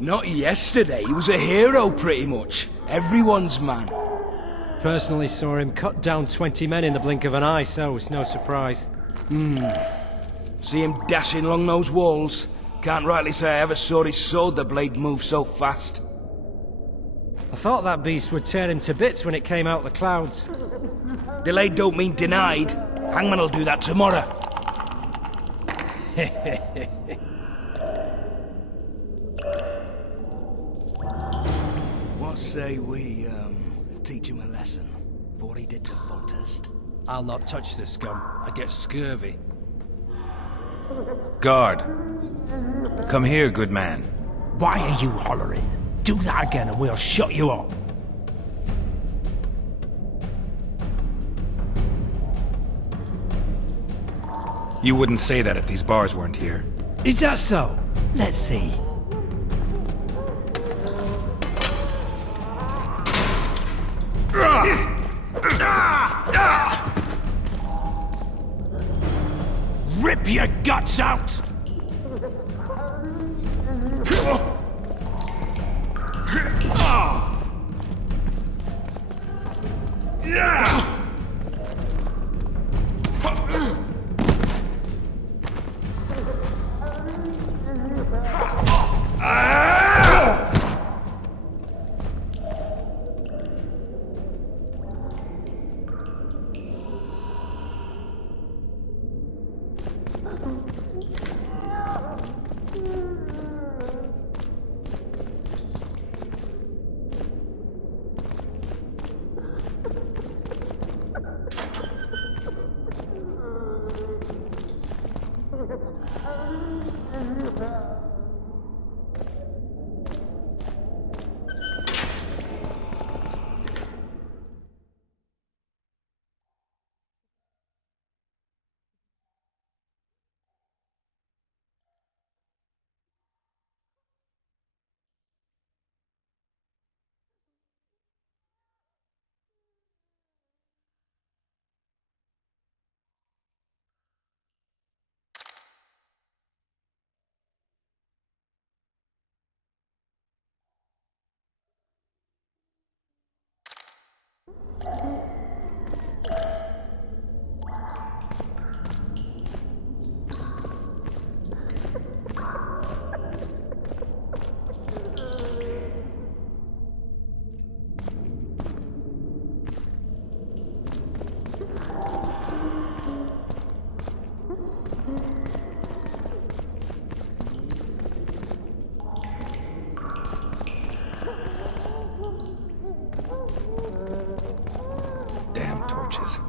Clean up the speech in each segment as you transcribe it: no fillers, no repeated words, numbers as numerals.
Not yesterday, he was a hero pretty much. Everyone's man. Personally saw him cut down 20 men in the blink of an eye, so it's no surprise. See him dashing along those walls. Can't rightly say I ever saw his sword the blade move so fast. I thought that beast would tear him to bits when it came out the clouds. Delayed don't mean denied. Hangman will do that tomorrow. What say we, teach him a lesson for what he did to Foltest? I'll not touch the scum. I get scurvy. Guard. Come here, good man. Why are you hollering? Do that again and we'll shut you up. You wouldn't say that if these bars weren't here. Is that so? Let's see. Rip your guts out!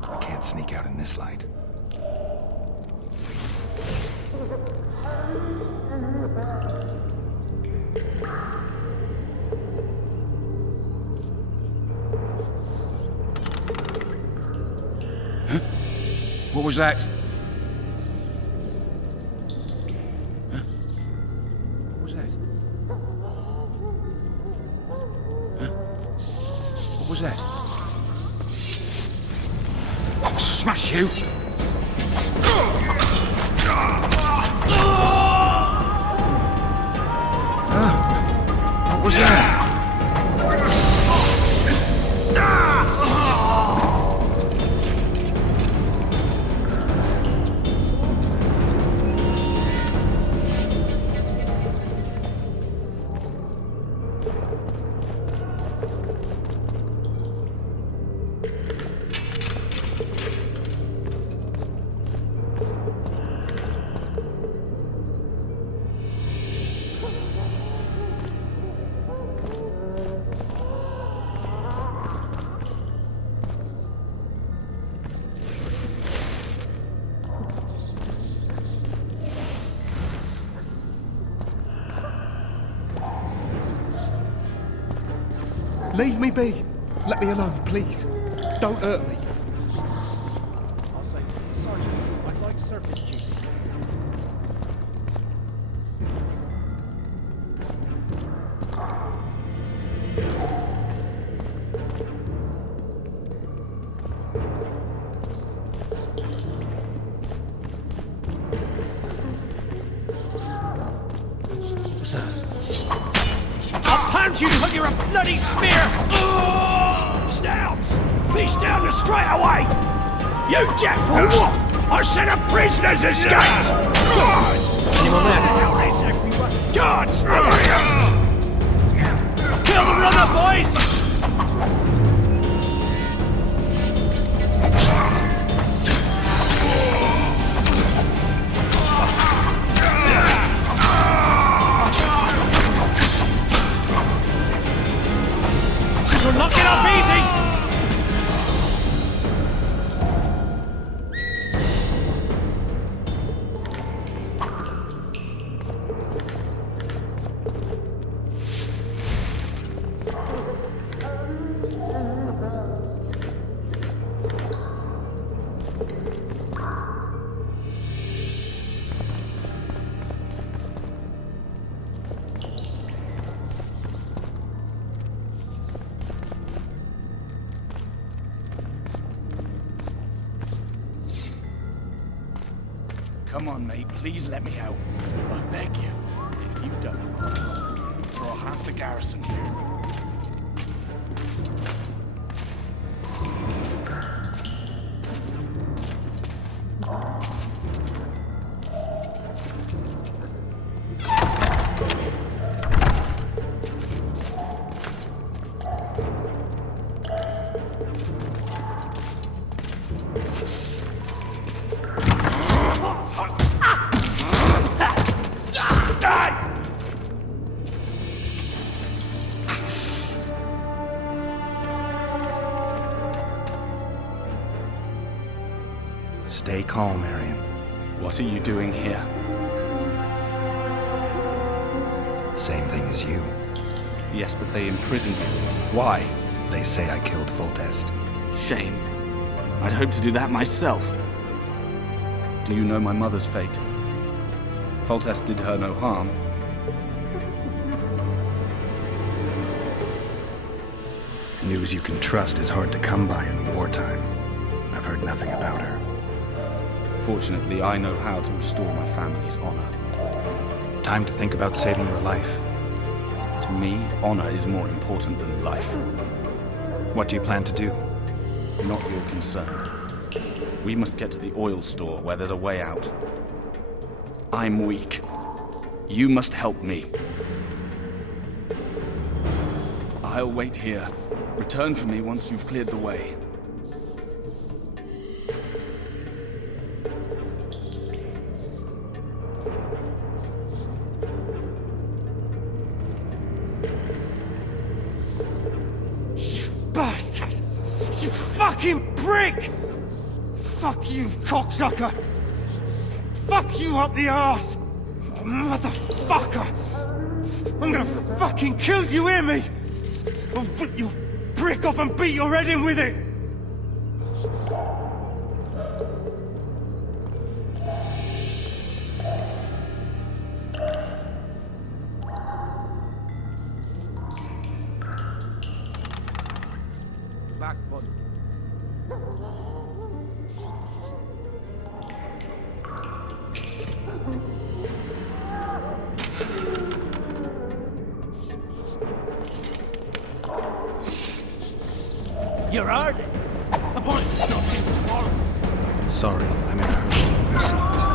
I can't sneak out in this light. Huh? What was that? Huh? What was that? Huh? What was that? I'll smash you! What was that? Leave me be. Let me alone, please. Don't hurt me. I'll say, Sergeant, I'd like surface duty. What's that? I'll pound you till you're a bloody spear! Snouts! Fish down the straight away! You deaf or what? I said a prisoner's escaped! Guards! Anyone there? Hell is everyone? Guards! Kill the runner, boys! We're not getting off easy! Come on, mate. Please let me out. I beg you. If you don't, or I'll have the garrison here. Stay calm, Arian. What are you doing here? Same thing as you. Yes, but they imprison you. Why? They say I killed Foltest. Shame. I'd hoped to do that myself. Do you know my mother's fate? Foltest did her no harm. News you can trust is hard to come by in wartime. I've heard nothing about her. Fortunately, I know how to restore my family's honor. Time to think about saving your life. To me, honor is more important than life. What do you plan to do? Not your concern. We must get to the oil store where there's a way out. I'm weak. You must help me. I'll wait here. Return for me once you've cleared the way. Bastard! You fucking prick! Fuck you, cocksucker! Fuck you up the arse! Motherfucker! I'm gonna fucking kill you, hear me? I'll rip your prick off and beat your head in with it! Back, bud. You're early. Appointment's not due tomorrow. Sorry, I'm in a hurry. We'll see you today.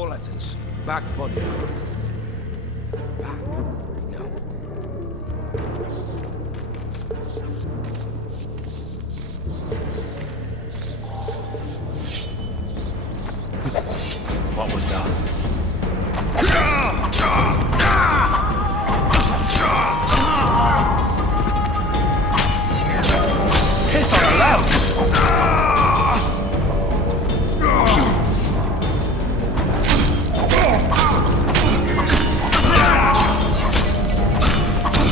4 letters. Back body part. Back? No. What was that? Piss on the loud!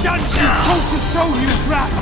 Dance you toe-to-toe, you rat!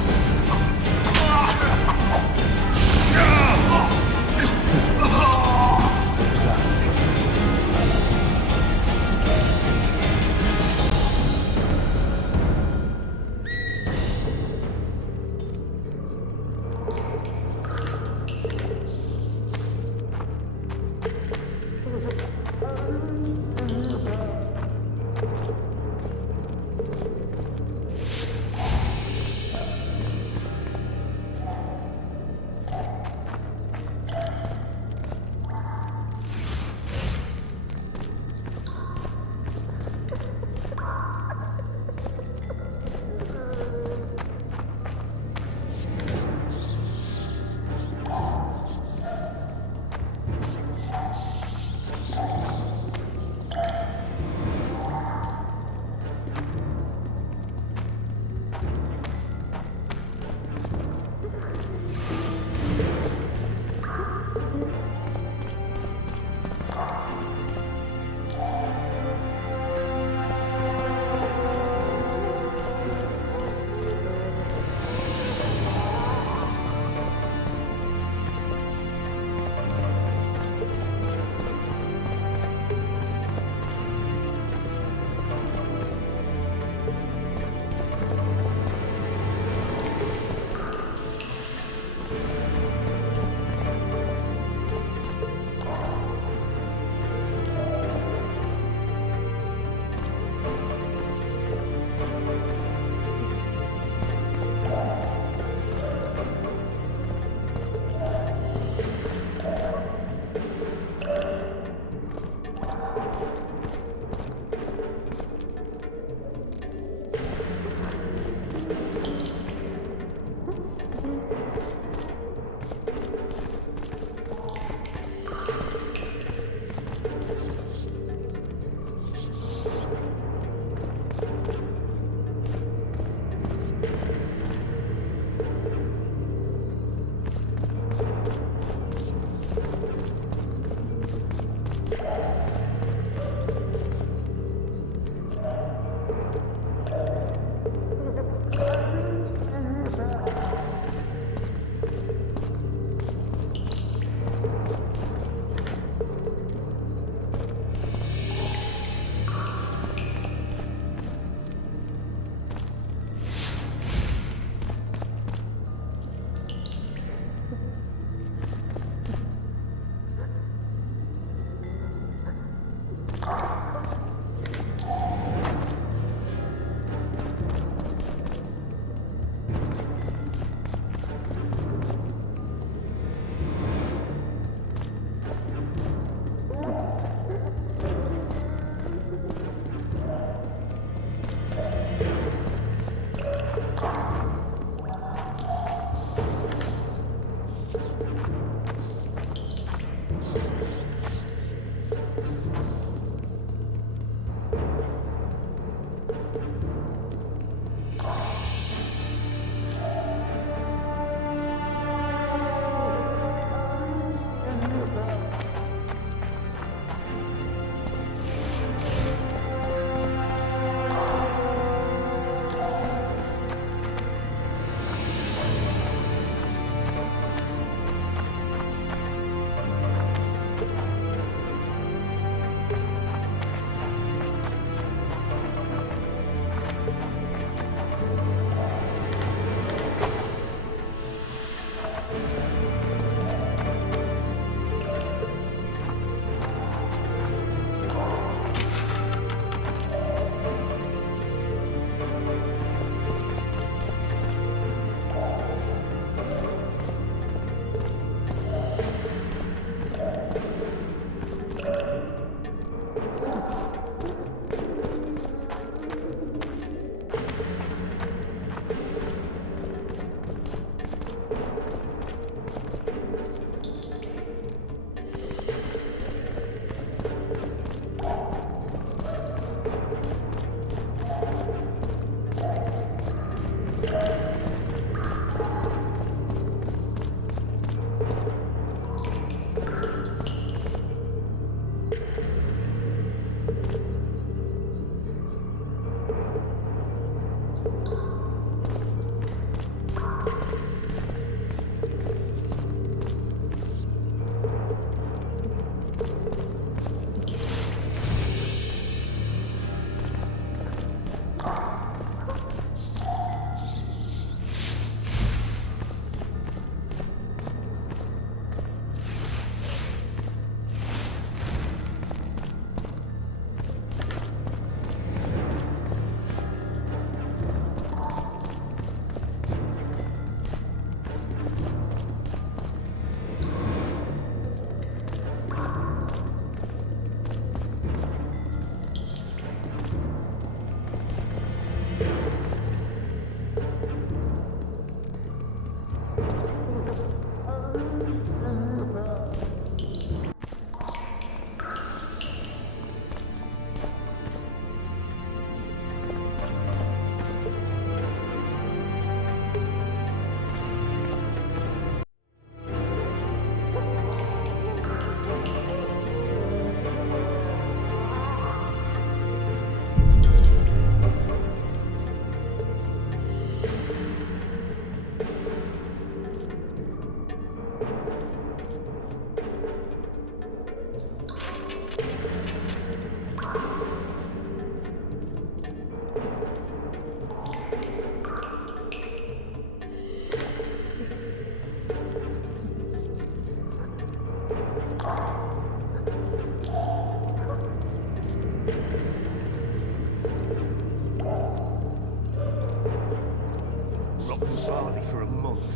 Rotten barley for a month.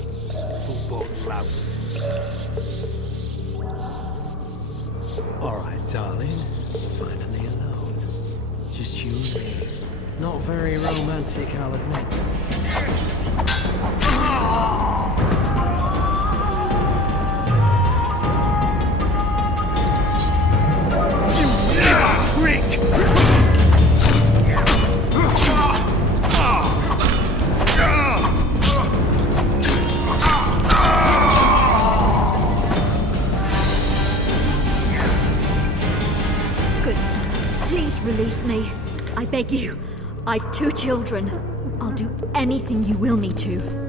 Full-bought louts. All right, darling. Finally alone. Just you and me. Not very romantic, I'll admit. Good sir, please release me. I beg you. I've 2 children. I'll do anything you will me to.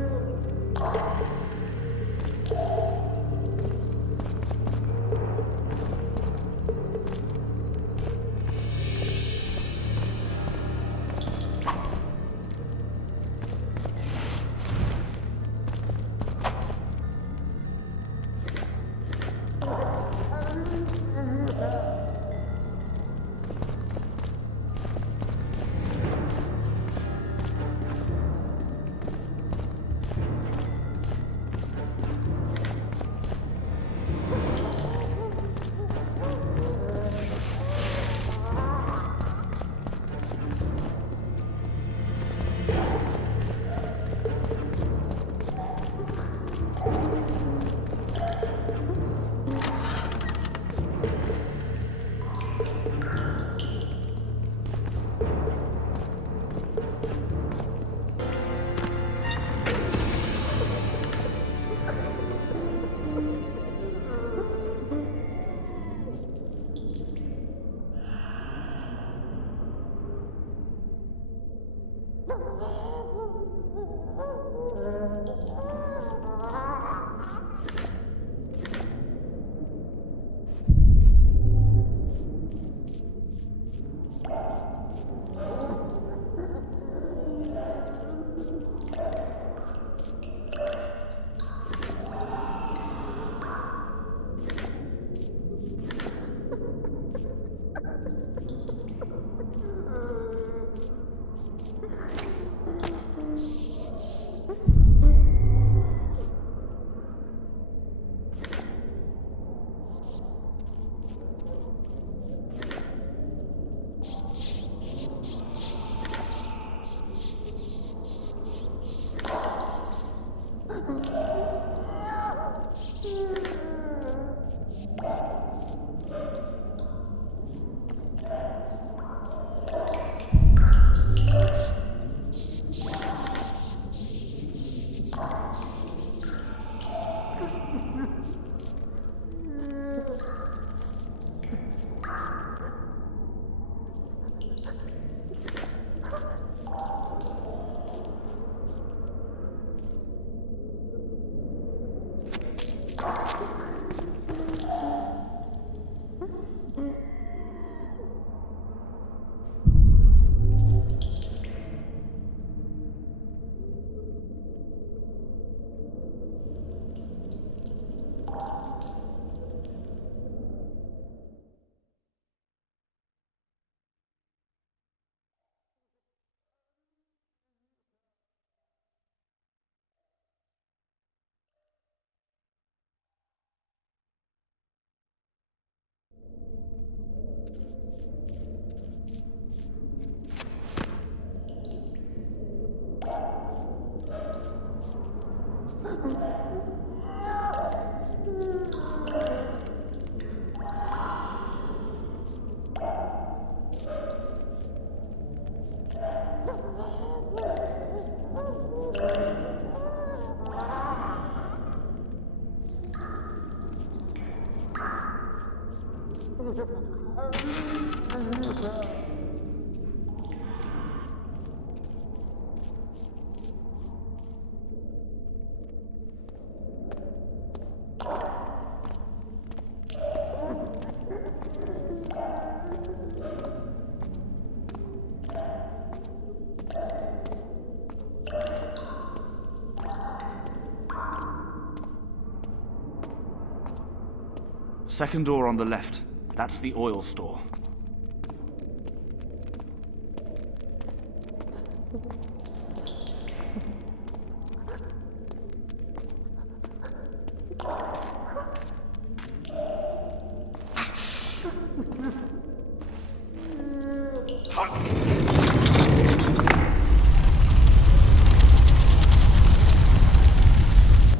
Second door on the left. That's the oil store.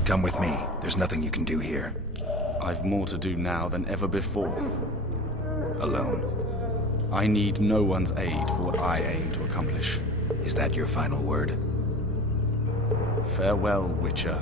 Come with me. There's nothing you can do here. I've more to do now than ever before. Alone. I need no one's aid for what I aim to accomplish. Is that your final word? Farewell, Witcher.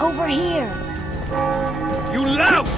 Over here! You lout!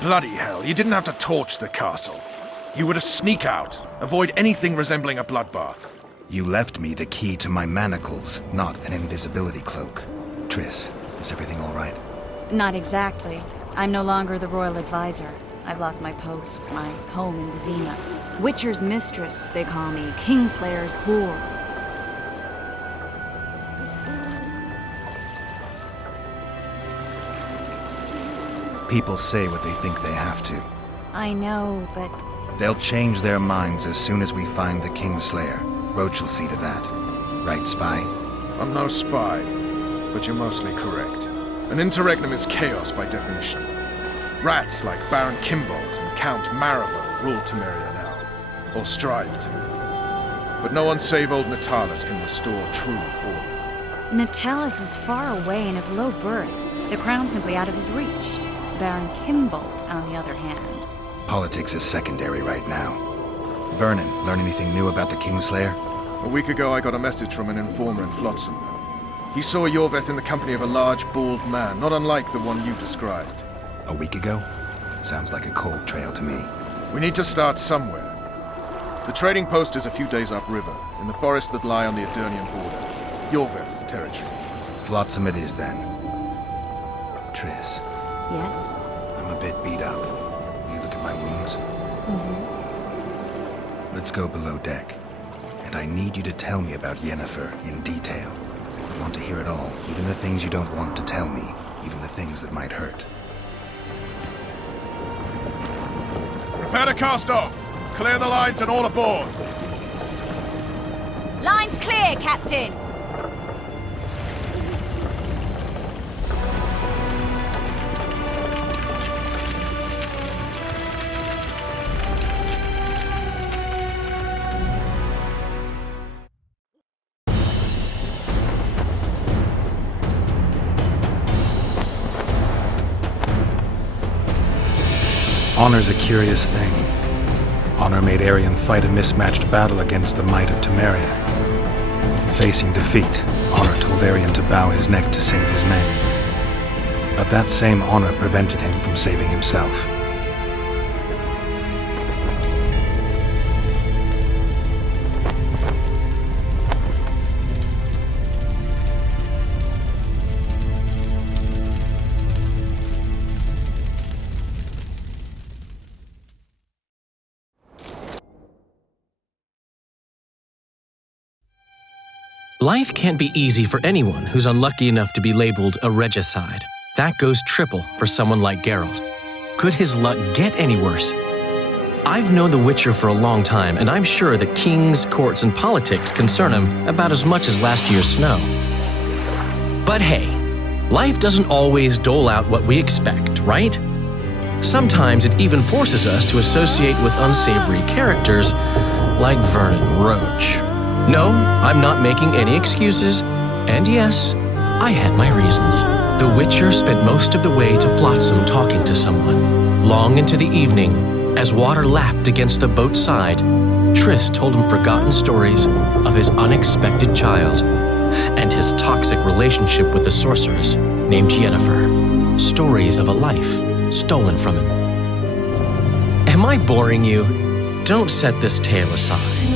Bloody hell, you didn't have to torch the castle. You were to sneak out, avoid anything resembling a bloodbath. You left me the key to my manacles, not an invisibility cloak. Triss, is everything all right? Not exactly. I'm no longer the royal advisor. I've lost my post, my home in Vizima. Witcher's mistress, they call me. Kingslayer's whore. People say what they think they have to. I know, but... They'll change their minds as soon as we find the Kingslayer. Roach will see to that. Right, Spy? I'm no spy, but you're mostly correct. An interregnum is chaos by definition. Rats like Baron Kimbolt and Count Maravel rule Temeria now, or strive to. But no one save old Natalis can restore true order. Natalis is far away and of low birth. The crown's simply out of his reach. Baron Kimbolt, on the other hand. Politics is secondary right now. Vernon, learn anything new about the Kingslayer? A week ago I got a message from an informer in Flotsam. He saw Yorveth in the company of a large, bald man, not unlike the one you described. A week ago? Sounds like a cold trail to me. We need to start somewhere. The trading post is a few days upriver, in the forests that lie on the Edirnian border. Yorveth's territory. Flotsam it is then. Triss. Yes? I'm a bit beat up. Will you look at my wounds? Mm-hmm. Let's go below deck. And I need you to tell me about Yennefer in detail. want to hear it all, even the things you don't want to tell me, even the things that might hurt. Prepare to cast off! Clear the lines and all aboard! Line's clear, Captain! Honor's a curious thing. Honor made Arian fight a mismatched battle against the might of Temeria. Facing defeat, Honor told Arian to bow his neck to save his men. But that same honor prevented him from saving himself. Life can't be easy for anyone who's unlucky enough to be labeled a regicide. That goes triple for someone like Geralt. Could his luck get any worse? I've known The Witcher for a long time, and I'm sure that kings, courts, and politics concern him about as much as last year's snow. But hey, life doesn't always dole out what we expect, right? Sometimes it even forces us to associate with unsavory characters like Vernon Roach. No, I'm not making any excuses, and yes, I had my reasons. The Witcher spent most of the way to Flotsam talking to someone. Long into the evening, as water lapped against the boat's side, Triss told him forgotten stories of his unexpected child and his toxic relationship with a sorceress named Yennefer. Stories of a life stolen from him. Am I boring you? Don't set this tale aside.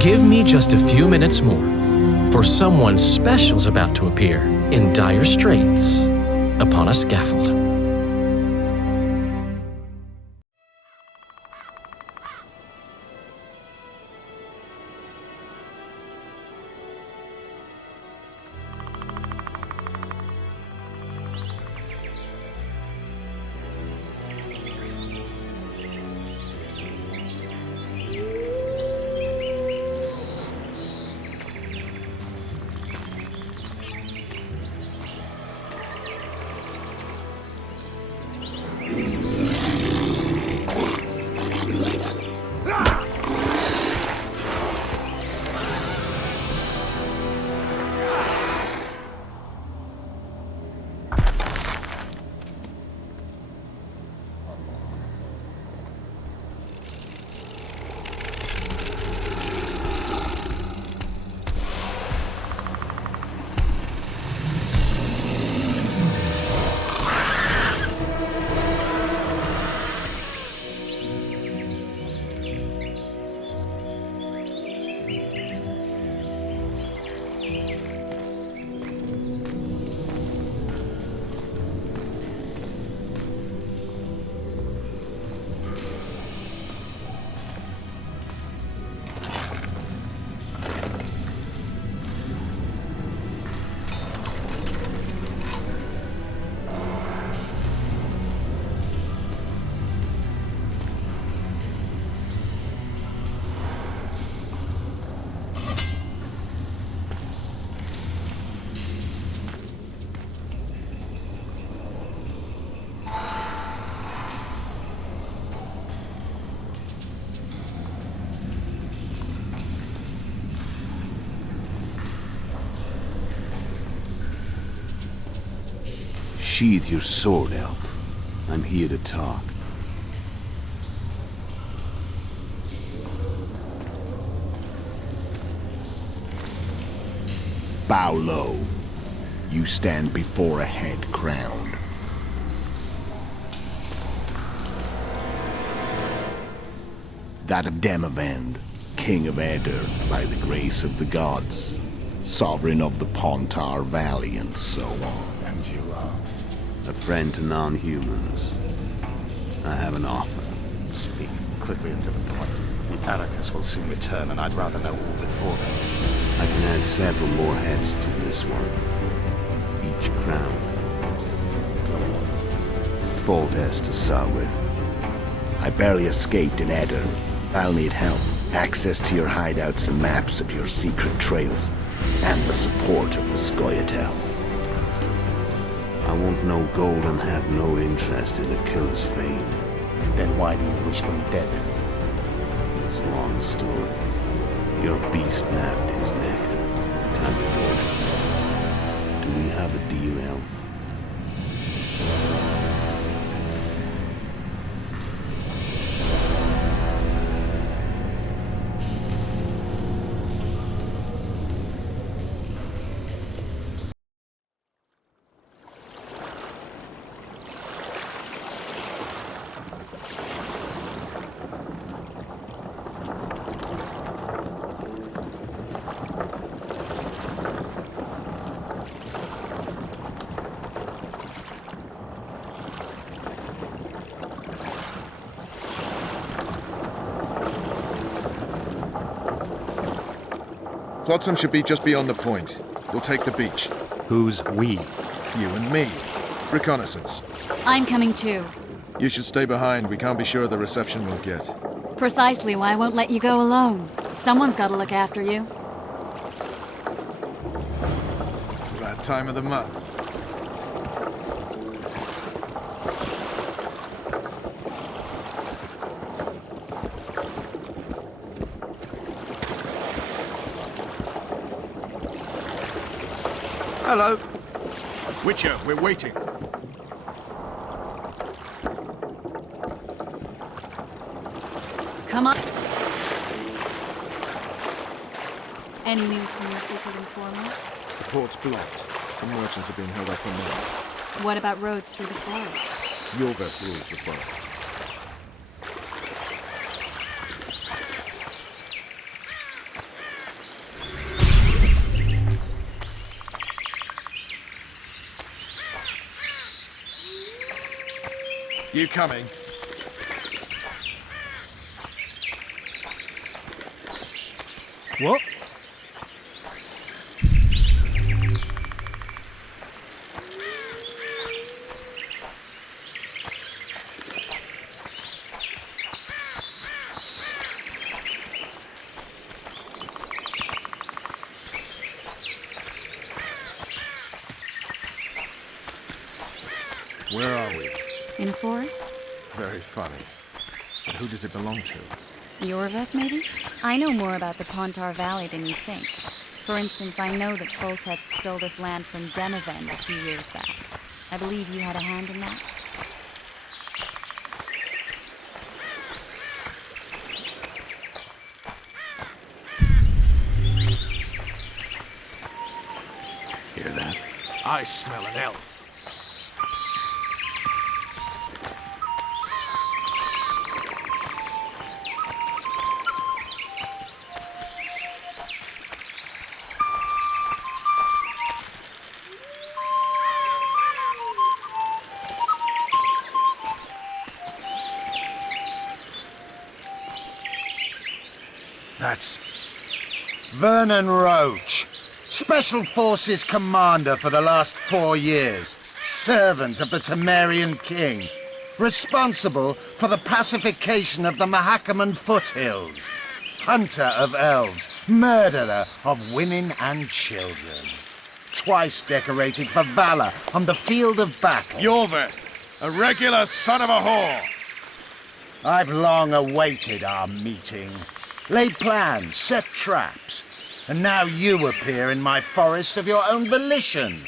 Give me just a few minutes more, for someone special's about to appear in dire straits upon a scaffold. Sheathe your sword, Elf. I'm here to talk. Bow low. You stand before a head crowned. That of Demavend, King of Eder, by the grace of the gods, sovereign of the Pontar Valley, and so on. And you are? A friend to non-humans. I have an offer. Speak quickly and to the point. The Aracus will soon return, and I'd rather know all before then. I can add several more heads to this one. Each crown. Foltest to start with. I barely escaped in Edirn. I'll need help. Access to your hideouts and maps of your secret trails. And the support of the Scoia'tael. I want no gold and have no interest in the killer's fame. Then why do you wish them dead? It's a long story. Your beast nabbed his neck. Time to go. Do we have a deal, Elf? Flotsam should be just beyond the point. We'll take the beach. Who's we? You and me. Reconnaissance. I'm coming too. You should stay behind. We can't be sure of the reception we'll get. Precisely why I won't let you go alone. Someone's got to look after you. Bad time of the month. Hello. Witcher, we're waiting. Come on. Any news from your secret informant? The port's blocked. Some merchants have been held up for months. What about roads through the forest? Yorveth rules the forest. You coming? What? Where are we? In forest? Very funny. But who does it belong to? Yorveth, maybe? I know more about the Pontar Valley than you think. For instance, I know that Foltest stole this land from Demavend a few years back. I believe you had a hand in that. Hear that? I smell an elf. That's Vernon Roach, Special Forces Commander for the last 4 years, servant of the Temerian King, responsible for the pacification of the Mahakaman foothills, hunter of elves, murderer of women and children, twice decorated for valor on the field of battle. Yorveth, a regular son of a whore. I've long awaited our meeting. Laid plans, set traps, and now you appear in my forest of your own volition.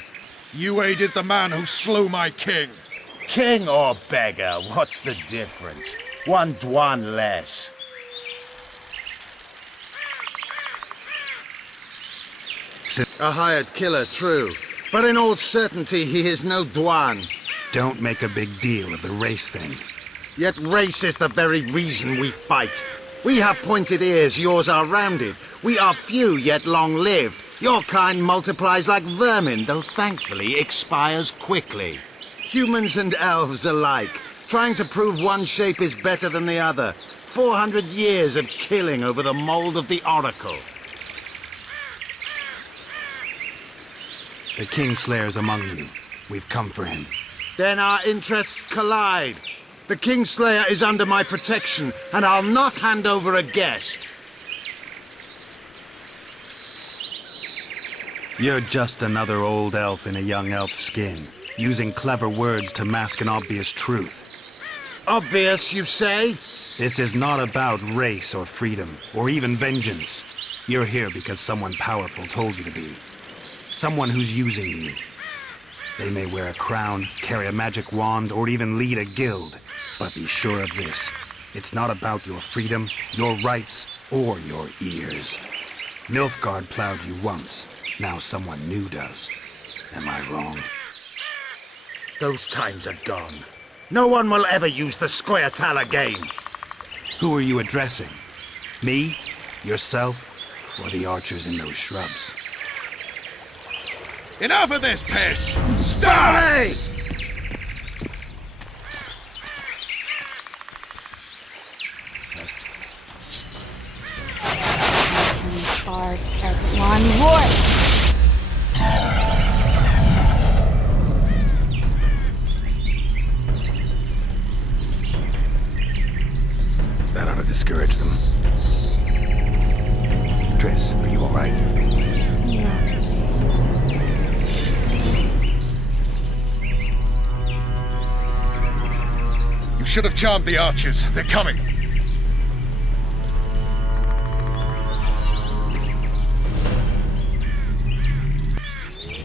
You aided the man who slew my king. King or beggar, what's the difference? One Dwan less. A hired killer, true. But in all certainty, he is no Dwan. Don't make a big deal of the race thing. Yet race is the very reason we fight. We have pointed ears, yours are rounded. We are few, yet long-lived. Your kind multiplies like vermin, though thankfully expires quickly. Humans and elves alike, trying to prove one shape is better than the other. 400 years of killing over the mold of the Oracle. The Kingslayer's among you. We've come for him. Then our interests collide. The Kingslayer is under my protection, and I'll not hand over a guest. You're just another old elf in a young elf's skin, using clever words to mask an obvious truth. Obvious, you say? This is not about race or freedom, or even vengeance. You're here because someone powerful told you to be. Someone who's using you. They may wear a crown, carry a magic wand, or even lead a guild. But be sure of this. It's not about your freedom, your rights, or your ears. Nilfgaard plowed you once. Now someone new does. Am I wrong? Those times are gone. No one will ever use the square tile again. Who are you addressing? Me? Yourself? Or the archers in those shrubs? Enough of this piss! Stop! Spars everyone right! That ought to discourage them. Triss, are you all right? Yeah. You should have charmed the archers. They're coming.